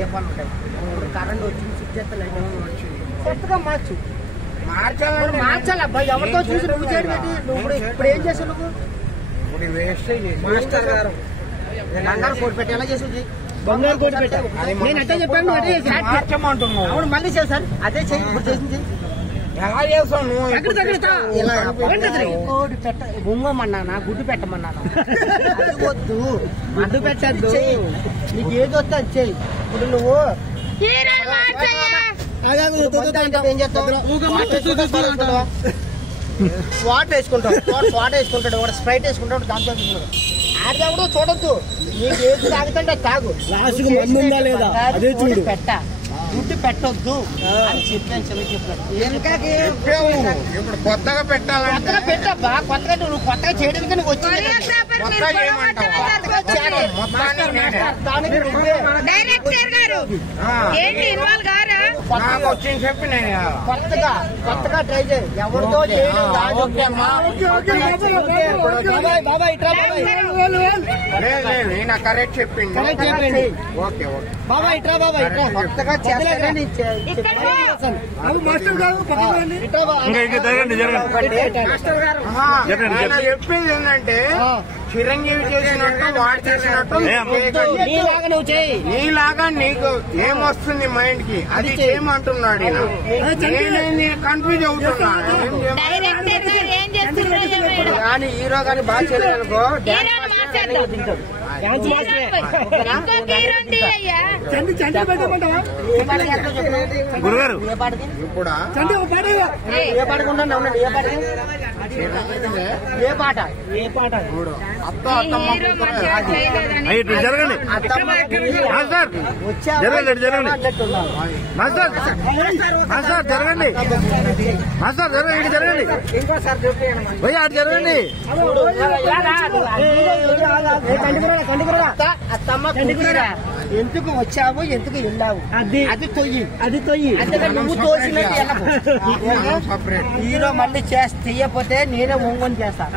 దీపాలు ఉంటాయి. కరెంట్ వచ్చింది స్విచ్ చేస్తే లైట్ కొత్తగా మార్చాలి అబ్బాయి. ఎవరితో చూసి నువ్వు చేయడం ఏంటి? నువ్వు ఇప్పుడు ఏం చేసావు? నువ్వు మాస్టర్ గారు బంగారు కోటి పెట్టి ఎలా చేసి బంగారు కోటి పెట్టావు. నేను అదే చెప్పాను అవును మళ్ళీ చేయ సార్ అదే చెయ్యి. ఇప్పుడు చేసింది ఎలా చేసాను? కోడి పెట్ట బొమ్మన్నానా గుడ్డు పెట్టమన్నాను. అది వద్దు గుడ్డు పెట్టద్దు. నీకు ఏది వస్తే అది చెయ్యి. ఇప్పుడు నువ్వు ఏం చేస్తావు? వాటర్ వేసుకుంటావు. వాటర్ వేసుకుంటాడు వాడు స్ప్రైట్ వేసుకుంటాడు. దాంతో ఆడదాడు చూడొద్దు. నీకు ఏది తాగుతుంటే తాగు. పెట్ట గుడ్డు పెట్టొద్దు అని చెప్పాను. చెప్పాడు ఇప్పుడు కొత్తగా పెట్టాలి. కొత్తగా పెట్టబ్బా. కొత్తగా నువ్వు కొత్తగా చేయడానికి నువ్వు వచ్చింది. చెప్పి కొత్తగా ట్రై చేయి. ఎవరితో చేయడం కరెక్ట్ చెప్పింది. బాబా ఇట్రా బాబా కొత్తగా చేస్తానని చెప్పింది ఏంటంటే చిరంజీవి చేసినట్టు వాడు చేసినట్టు నీలాగా నీకు ఏమొస్తుంది మైండ్ కి అది ఏమంటున్నాడు. కన్ఫ్యూజ్ అవుతున్నాడు. కానీ హీరో కానీ బాగా చేయలేనుకో గురుగారు ఇప్పుడు ఏ పాటకుండా ఏ పాట ఏ పాట జరగండి జరగండి జరగండి జరగండి భయ్య అటు జరగండి. ఎందుకు వచ్చావు ఎందుకు వెళ్ళావు అది తొయ్యి. నువ్వు తోసినట్టు హీరో మళ్ళీ తీయపోతే నేనే ఒంగొని చేస్తాను.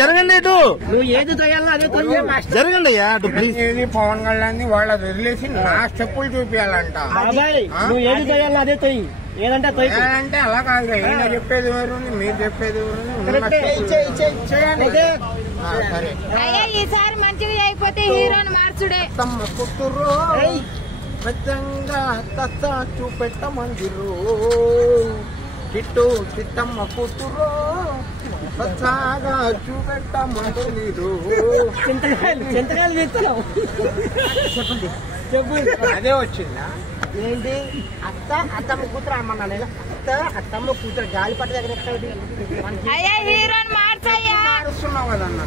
జరగండి ఇటు నువ్వు ఏది తొయ్యాలో అదే తొయ్యి. జరగండి పవన్ కళ్యాణ్ వాళ్ళది వదిలేసి నా స్టెప్పులు చూపించాలంట. నువ్వు ఏది తొయ్యాలో అదే తొయ్యి. ఏదంటే అంటే అలా కాదు. ఈయన చెప్పేది ఎవరు మీరు చెప్పేది ఈసారి మంచిగా అయిపోతే హీరోని మార్చుడే. తమ్మ కుతురు పెద్దంగా తత్తా చూపెట్టమందిరు కిట్టు చిట్టమ్మ కూతురు పచ్చాగా చూపెట్టమంటారు. చింతకాయలు చెప్తున్నావు. చెప్పండి చెప్పండి అదే వచ్చిందా ఏంటి? అత్తమ్మ కూతురు అమ్మన్నా నేను. అత్తమ్మ కూతురు గాలిపట దగ్గర హీరోని మార్చయ్యా.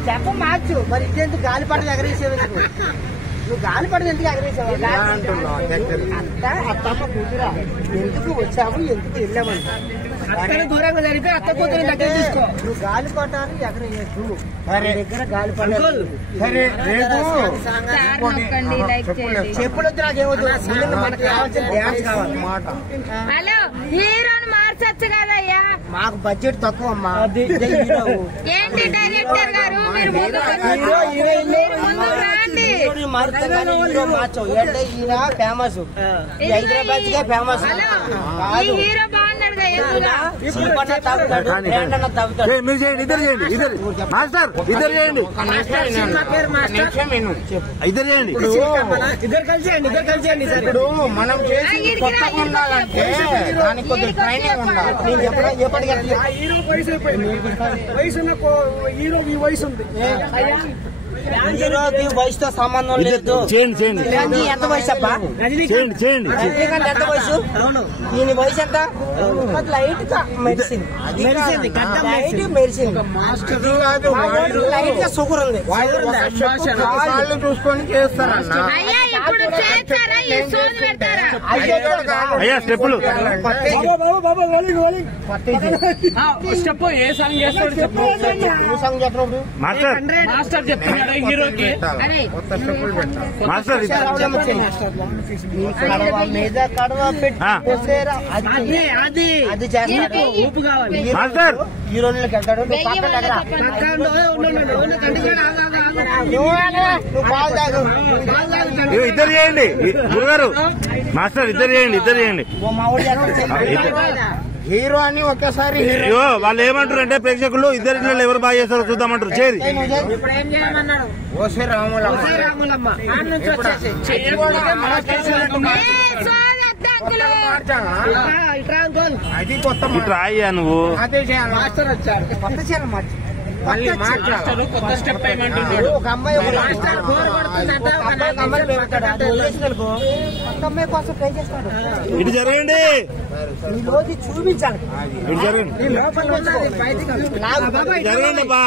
చెప్ప మార్చు. మరి ఇదేందుకు గాలిపట ఎగరేసేవి? నువ్వు గాలిపట ఎందుకు ఎగరేసావు? అత్తమ్మ కూతురా ఎందుకు వచ్చావు ఎందుకు వెళ్ళామంట దూరంగా జరిపి అత్త కూతురు దగ్గర తీసుకో. నువ్వు గాలిపటాన్ని ఎగరేయద్దు. దగ్గర గాలిపట చెప్పులొద్దు. నాకేమొద్దు. మనకు కావాల్సిన డ్యాన్స్ కావాలి. హలో హీరోని మార్చొచ్చు కదయ్యా. మాకు బడ్జెట్ తక్కువ అమ్మా. ఏంటి డైరెక్టర్ గారు మీరు హీరో మార్చు. అంటే ఈయన ఫేమస్ హైదరాబాద్ కే ఫేమస్. హీరో బాగున్నాడు కదా. మీరు చేయండి. ఇద్దరు చేయండి. ఇద్దరు మాస్టర్ ఇద్దరు చేయండి. ఇద్దరు చేయండి. ఇద్దరు కలిసేయండి. ఇద్దరు కలిసేయండి. ఇప్పుడు మనం చేసి కొత్తగా ఉండాలంటే దానికి కొద్దిగా ట్రైనింగ్ ఉండాలి. నేను ఎప్పటికీ హీరో వయసు అయిపోయింది. వయసున్న హీరో ఈ వయసు ఉంది. హీరోకి వయసుతో సంబంధం లేదు. చేయండి ఎంత వయసు అబ్బా? చేయండి రజనీకాంత్ ఎంత వయసు? ఈయన వయసు ఎంత? లైట్ గా మెడిసిన్ లైట్ గా షుగర్ ఉంది. వాళ్ళు చూసుకొని చేస్తారన్న. అయ్యా స్టెప్పులు స్టెప్ ఏ సాంగ్ చేస్తాడు చెప్పు. సాంగ్ చెప్పినప్పుడు మాస్టర్ చెప్తున్నాడు హీరోకి. మాస్టర్ మీద కడవ పెట్టి అది చేస్తాడు. ఊపు కావాలి. మాస్టర్ హీరోయిన్లకి వెళ్తాడు. నువ్వు పాలు తాగు. ఇగో ఇద్దరు చేయండి గురుగారు మాస్టర్ ఇద్దరు చేయండి మా ఊళ్ళో జనం హీరో అని ఒకేసారి హీరో ఇగో వాళ్ళు ఏమంటారు అంటే ప్రేక్షకులు ఇద్దరిలో ఎవరు బాగా చేస్తారో చూద్దామంటారు చేరి ఇప్పుడు ఏం చేయమన్నాడు? ఓసే రాములమ్మ రాములమ్మ ఆడ నుంచి వచ్చేసి ఇట్రా అంకుల్. అది కొత్త ఇటు రాయ్యా నువ్వు అదే చేయాలి. మాస్టర్ వచ్చారు. కొత్త చీర మార్చి మళ్ళీ మాట్లాడాలి. కొత్త స్టెప్ ఒక అమ్మాయి ఒక మాస్టర్ బోర్ కొడుతుందంట. ఒక అమ్మాయి పెడతాడు. అది వదిలేసిననుకో కొత్త అమ్మాయి కోసం ట్రై చేస్తాడు. ఇటు జరగండి ఈ రోజు చూపించాలి. ఇటు జరగండి ఈ లోపల ఉన్నది బయటికి జరగండి అబ్బా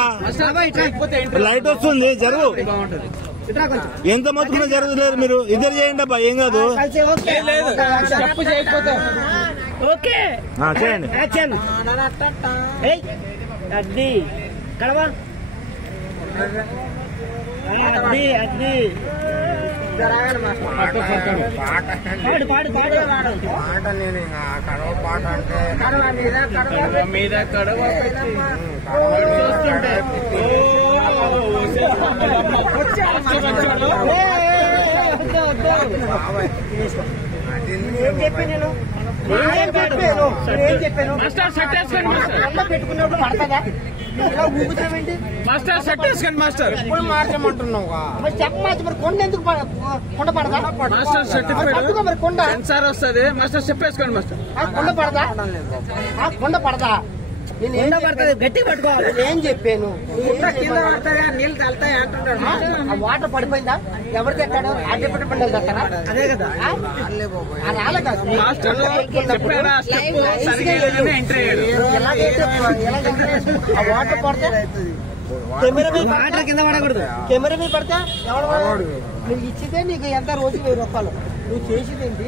లైట్ వస్తుంది జరుగు ఇట్రా కొంచెం. ఎంత మొత్తం జరుగుతున్నారు మీరు ఇద్దరు చేయండి అబ్బా ఏం కాదు కలిసి ఓకే. తప్పు చేయకపోతే ఓకే చేయండి యాక్షన్. ఏయ్ అది కడవా అది అది పాట పాడు పాడు పాడు పాట నేను ఇంకా కడవ పాట అంటే మీద కడవ ఏం చెప్పి నేను ఏం చెప్పాను కొండ పెట్టుకున్నప్పుడు పడతాదా? ఇలా ఊగుతావేంటి? ఎప్పుడు మార్చమంటున్నావు మరి చెప్పమాచి మరి కొండ ఎందుకు కొండ పడదా? పట్టుకో మరి కొండ సార్ వస్తుంది మాస్టర్ చెప్పేసుకోండి మాస్టర్ కొండ పడదా? కొండ పడదా? నేను ఏం పడుతుంది గట్టి పట్టుకోవాలి. ఏం చెప్పాను కింద పడతాయా నీళ్ళు తల్తాయి అంటున్నాడు. ఆ వాటర్ పడిపోయిందా? ఎవరు తెచ్చాడు? అడ్డపెట్టి పండుగ తెస్తారా? అదే కదా రాలే కాదు. ఆ వాటర్ పడితే కెమెరా మీద వాటర్ కింద పడకూడదు. కెమెరా మీద పడితే ఎవరు నువ్వు ఇచ్చితే నీకు ఎంత రోజు 1000 రూపాయలు. నువ్వు చేసేది ఏంటి?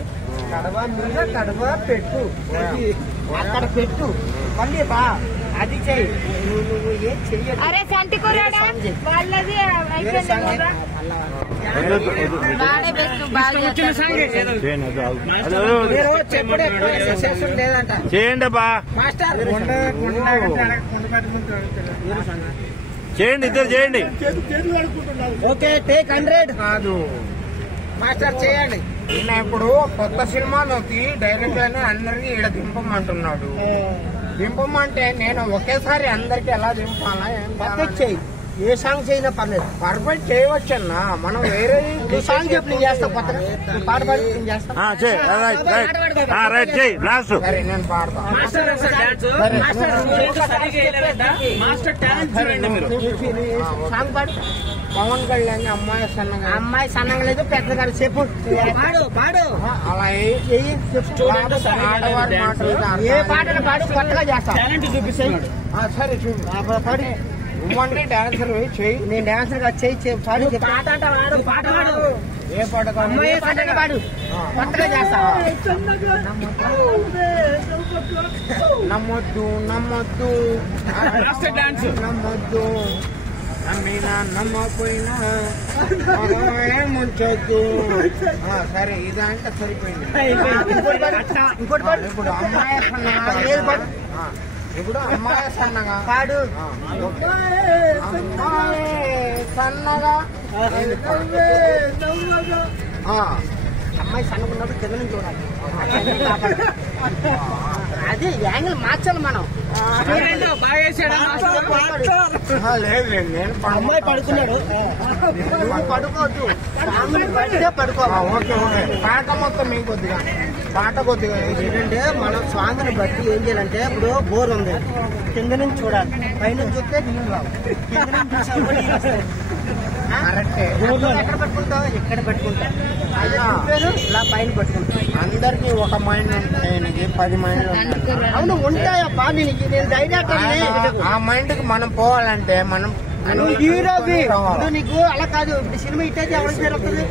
కడవ మీద కడవ పెట్టు, అక్కడ పెట్టు, మళ్ళీ బా అది చెయ్యి. నువ్వు ఏం చెయ్యదు. అరే సంటి కూరాడా వాళ్ళది అయిపోయింది కదా. బాడే బెస్ట్ బాగా లేదంట చేయండి అబ్బా మాస్టర్. చేయండి ఇద్దరు చేయండి ఓకే టేక్ 100 కాదు. మాస్టర్ చేయండి. ఈయన ఇప్పుడు కొత్త సినిమాలోకి డైరెక్ట్ అందరికి ఈడ దింపమంటున్నాడు. దింపమంటే నేను ఒకేసారి అందరికి ఎలా దింపాలా? పర్ఫెక్ట్ చెయ్యి. ఏ సాంగ్ చేయినా పర్లేదు. పర్ఫెక్ట్ చేయవచ్చన్నా. మనం వేరే నువ్వు సాంగ్ చెప్పి నేను చేస్తా. కొత్తగా నువ్వు పాట పాడి నేను చేస్తా. రైట్ చేయి లాస్ట్ సరే నేను పాడతా. సాంగ్ పాడు. పవన్ కళ్యాణ్ అమ్మాయి సన్నగా అమ్మాయి సన్నంగా లేదు పెద్దగా కాదు. చెప్పు పాడు పాడు. అలా చెయ్యి చెప్పు. ఆడవారి మాటలు ఏ పాటలు పాడు కొత్తగా చేస్తా. సరే చూడు పాడు. నువ్వంటే డాన్సర్ చెయ్యి. నేను డాన్సర్ గా చెయ్యి పాడు. పాట అంటే పాడు. పాట పాడు. ఏ పాట కాదు. అమ్మాయి పాటలు పాడు. కొత్తగా చేస్తా. నమ్మొద్దు నమ్మొద్దు నమ్మొద్దు నమ్మినా నమ్మకపోయినా ముంచొద్దు. సరే ఇదంటే సరిపోయింది. ఇంకోటి పాడు. ఇప్పుడు అమ్మాయి సన్నగా ఏది పాడు? ఇప్పుడు అమ్మాయి సన్నగా పాడు. అమ్మాయి సన్నగా అమ్మాయి సన్నకున్నప్పుడు కింద నుంచి చూడాలి. అదే యాంగిల్ మార్చాలి మనం. లేదు లేదు నేను అమ్మాయి పడుకున్నాడు. నువ్వు పడుకోవద్దు. సాంగులు పడితే పడుకోవాలి. ఓకే ఓకే పాట మొత్తం మీకు కొద్దిగా పాట కొద్దిగా ఏంటంటే మనం సాంగ్ని బట్టి ఏం చేయాలంటే ఇప్పుడు బోర్ ఉంది కింద నుంచి చూడాలి. పైన చూస్తే నీళ్ళు రావు. కింద నుంచి చూసినప్పుడు నీళ్ళు వస్తాయి. కరెక్టే. ఎక్కడ పట్టుకుంటావు? ఎక్కడ పట్టుకుంటావు? ఇలా పైన పట్టుకుంటావు. అందరికి ఒక మైండ్ ఉంటాయి. 10 మైండ్లు ఉంటాయి. అవును ఉంటాయప్పా. నేను డైరెక్టర్. ఆ మైండ్ కి మనం పోవాలంటే మనం నువ్వు హీరోకి ఇప్పుడు నీకు అలా కాదు. ఇప్పుడు సినిమా ఇట్ అయితే ఎవరికి పేరు వస్తుంది?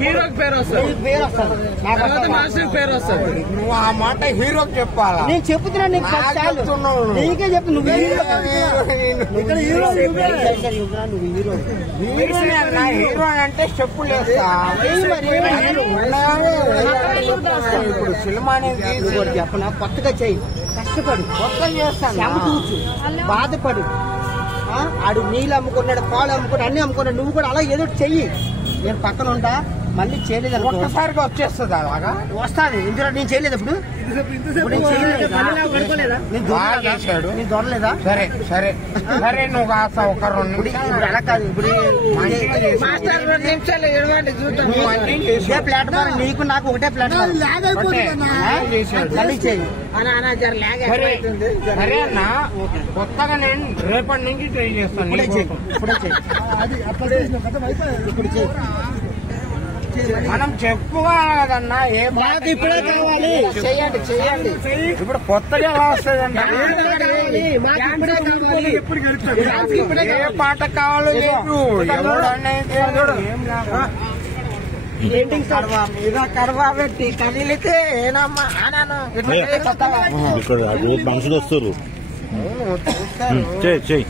హీరోకి పేరు వస్తుంది, నీకు పేరు వస్తుంది. నాకు తర్వాత వస్తుందా? మాస్టర్ పేరు వస్తుంది. నువ్వు ఆ మాట హీరోకి చెప్పాలా? నేను చెప్తున్నాను నీకు నాకు చాలు. చెప్తున్నావు నువ్వు. నీకే చెప్పు. నువ్వు హీరో. ఇక్కడ హీరో నువ్వే. నువ్వు హీరో. హీరోనే అన్నా. హీరో అంటే చెప్పులు వేస్తా. ఇప్పుడు సినిమా అనేది ఇంకోటి చెప్పనా? కొత్తగా చెయ్యి. కష్టపడు. కొత్త చేస్తాను. శ్రమ కూర్చు. బాధపడు. ఆడు నీళ్ళు అమ్ముకున్నాడు, పాలు అమ్ముకున్నాడు, అన్ని అమ్ముకున్నాడు. నువ్వు కూడా అలా ఏదో చెయ్యి. నేను పక్కన ఉంటా, మళ్ళీ చేయలేదు అనుకో ఒక్కసారిగా వచ్చేస్తుంది అలాగా వస్తాది. ఇందులో నేను చేయలేదు ఇప్పుడు నేను చేయలేదు. నేను బాగా దొరలేదా? చేశాడు. నేను దొరలేదా? సరే సరే సరే నువ్వు కాస్త ఒక 2 ఇప్పుడు నిమిషాలు అలా కాదు. ఇప్పుడు మాస్టర్ 2 నిమిషాలు ఎడవండి చూద్దాం. ఇదే ప్లాట్ఫామ్, నీకు నాకు ఒకటే ప్లాట్ఫామ్. మళ్ళీ చెయ్యి. సరే సరే అన్న, కొత్తగా నేను రేపటి నుంచి ట్రై చేస్తాను. ఇప్పుడే చెయ్యి. ఇప్పుడే చెయ్యి. ఇప్పుడు చెయ్యి. మనం చెప్పుకోవాలి కదన్నా, ఏ నాకు ఇప్పుడే కావాలి. చెయ్యండి చెయ్యండి. ఇప్పుడు కొత్తగా ఎలా వస్తుందండి? ఏ పాట కావాలో చెప్పు. ఎవడు అనేది పెయింటింగ్ కడవా పెట్టి కదిలితే ఏనమ్మా అనాను. ఇక్కడ మనుషులు వస్తారు. చూస్తారు. చెయ్యి చెయ్యి.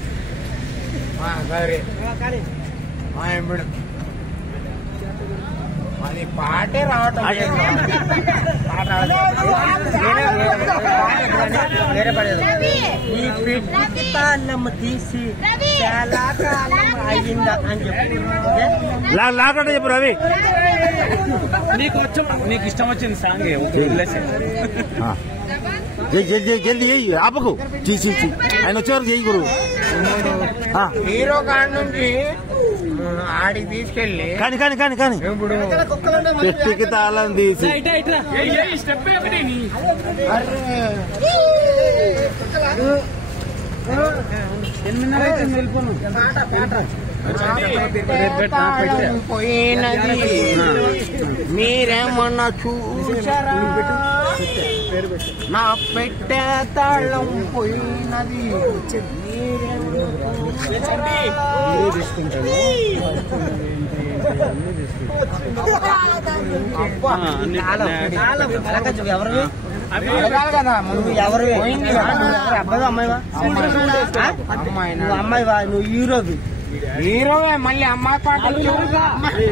సరే ఇప్పుడు అది పాటే రావటం లేదు. పాట వేరే పడేది. రవి, ఈ పిచ్చికి తాళం తీసి చాలా కాలం అయ్యిందా అని చెప్పి. ఓకే? లాగంటే చెప్పు రవి. నీకు ఇష్టం వచ్చింది సాంగ్ జల్దీ చెయ్యి, ఆపకు. చీ ఆయన వచ్చేవారు చెయ్యి గురు. హీరో కాడి నుంచి ఆడికి తీసుకెళ్ళి కానీ కానీ కానీ కానీ ఇప్పుడు చెట్టుకి తాళం తీసి స్టెప్ పోయినది మీరేమన్నా చూసారా? నా పెట్టే తాళం పోయినది ఎవరివి కదా. నువ్వు ఎవరివి? అబ్బాయి అమ్మాయివా? నువ్వు అమ్మాయివా? నువ్వు హీరోవి. హీరో మళ్ళీ అమ్మాయి పాటలు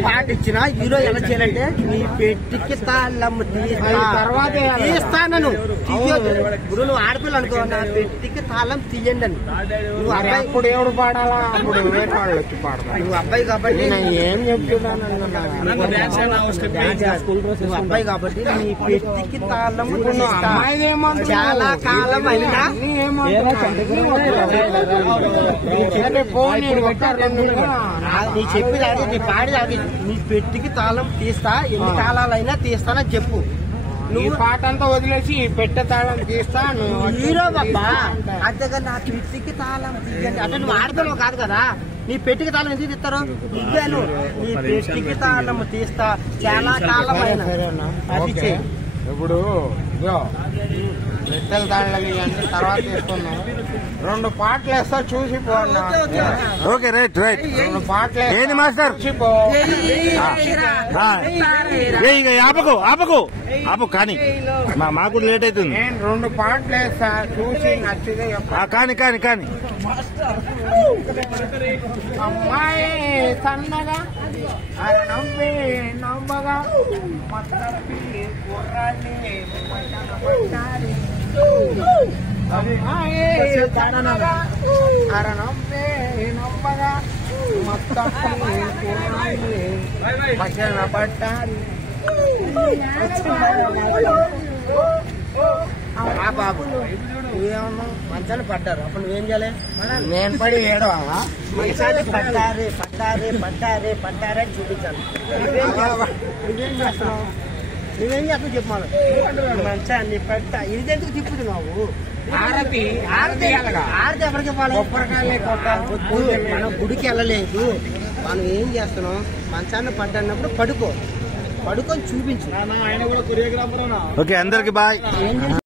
పాట ఇచ్చిన హీరో ఎలా చేయాలంటే నీ పెట్టికి తాళం తర్వాత తీస్తాను. ఇప్పుడు నువ్వు ఆడపిల్ల అనుకో, నా పెట్టికి తాళం తీయండి అని. నువ్వు అబ్బాయి, అప్పుడు ఎవడు పాడాలా? అప్పుడు వేరే వాళ్ళు వచ్చి పాడతారు. నువ్వు అబ్బాయి కాబట్టి నేను ఏం చెప్తున్నాను? నువ్వు అబ్బాయి కాబట్టి నీ పెట్టికి తాళం తీస్తా. అమ్మాయిదేమంటే చాలా కాలం అయినా నీ చెప్పి అది నీ పాడి అది నీ పెట్టికి తాళం తీస్తా, ఎన్ని తాళాలైనా తీస్తానని చెప్పు. నువ్వు పాట అంతా వదిలేసి పెట్టె తాళం తీస్తా. నువ్వు హీరో బాబా, అంతేగా నా పెట్టికి తాళం తీయండి అంటే నువ్వు ఆడపిల్లవు కాదు కదా. నీ పెట్టికి తాళం ఎందుకు తీస్తారు? ఇవ్వాను. నీ పెట్టికి తాళం తీస్తా చాలా కాలం అయినా అది చెయ్యి. ఇప్పుడు పెట్టెల తాళ్ళకి అన్ని తర్వాత తీసుకున్నాం. 2 పాటలు వేస్తా చూసి పోన్నా. ఓకే రైట్ 2 పాటలు ఏంది మాస్టర్? చూసిపో. ఇక ఆపకు కానీ మాకు లేట్ అవుతుంది. నేను 2 పాటలు వేస్తా చూసి నచ్చితే కానీ కానీ కానీ అమ్మాయి సన్నగా నవ్వే నవ్వగా మత్తపి కుర్రాన్ని పట్టాలి. అమ్మాయి సన్నగా నవ్వే నవ్వగా మత్తపి కుర్రాన్ని పట్టాలి. బాబు నువ్వేమన్నా మంచాన్ని పడ్డారు, అప్పుడు నువ్వేం చేయాలి? నేను పడి ఏడవాలా? మంచాన్ని పట్టారే అని చూపించాను. నువ్వేం చేస్తున్నావు చెప్పు. మంచాన్ని పట్టా ఇది ఎందుకు తిప్పుతున్నావు? ఆరతి ఆరతి ఎవరికి ఇవ్వాలి? కొబ్బరికాయలే కొట్టాలి. మనం గుడికి వెళ్ళలేదు. మనం ఏం చేస్తున్నాం? మంచాన్ని పడ్డన్నప్పుడు పడుకొని చూపించు. ఓకే అందరికి బాయ్.